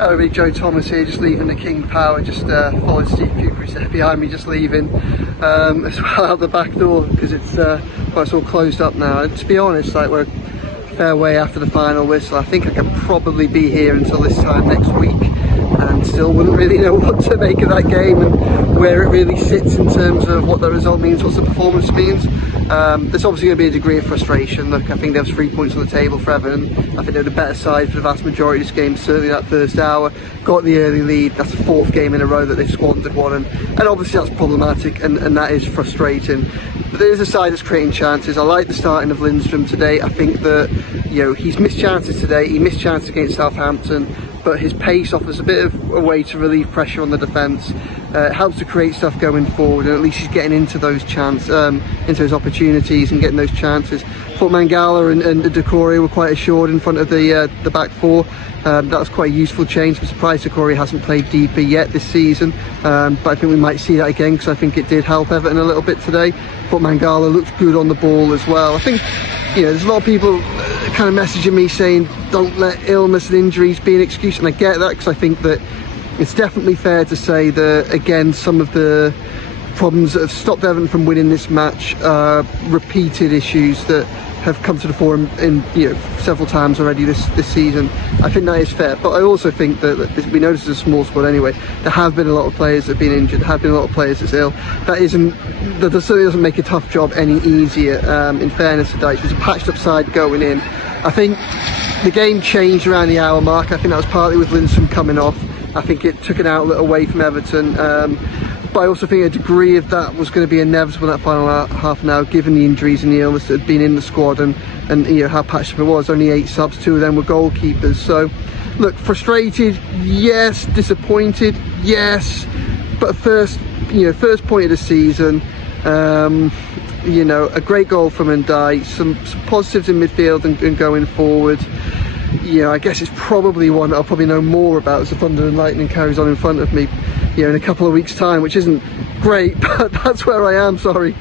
Everybody, Joe Thomas here, just leaving the King Power, just followed Steve Cooper there behind me, just leaving as well out the back door, because it's all closed up now. And to be honest, like, we're a fair way after the final whistle. I think I can probably be here until this time next week and still wouldn't really know what to make of that game and where it really sits in terms of what the result means, what the performance means. There's obviously going to be a degree of frustration. Look, I think there was 3 points on the table for Everton. I think they're the better side for the vast majority of this game, certainly that first hour. Got the early lead. That's the 4th game in a row that they've squandered one, and obviously that's problematic, and that is frustrating. But there is a side that's creating chances. I like the starting of Lindstrom today. I think that, you know, he's missed chances today. He missed chances against Southampton, but his pace offers a bit of a way to relieve pressure on the defence. It helps to create stuff going forward, and at least he's getting into those into his opportunities and getting those chances. I thought Mangala and Decore were quite assured in front of the back four. That was quite a useful change. I'm surprised Decore hasn't played deeper yet this season, but I think we might see that again, because I think it did help Everton a little bit today. I thought Mangala looked good on the ball as well. I think, you know, there's a lot of people kind of messaging me saying don't let illness and injuries be an excuse, and I get that, because I think that it's definitely fair to say that, again, some of the problems that have stopped Everton from winning this match are repeated issues that have come to the fore in several times already this season. I think that is fair, but I also think that we know this is a small squad anyway. There have been a lot of players that have been injured. There have been a lot of players that's ill. That certainly doesn't make a tough job any easier. In fairness to Dyche, there's a patched up side going in. I think the game changed around the hour mark. I think that was partly with Lindstrom coming off. I think it took an outlet away from Everton, but I also think a degree of that was going to be inevitable in that final half an hour, given the injuries and the illness that had been in the squad, and you know how patched up it was. Only 8 subs, 2 of them were goalkeepers. So, look, frustrated, yes. Disappointed, yes. But first point of the season. A great goal from Ndai, some positives in midfield and going forward. I guess it's probably one that I'll probably know more about as the Thunder and Lightning carries on in front of me, in a couple of weeks' time, which isn't great, but that's where I am, sorry.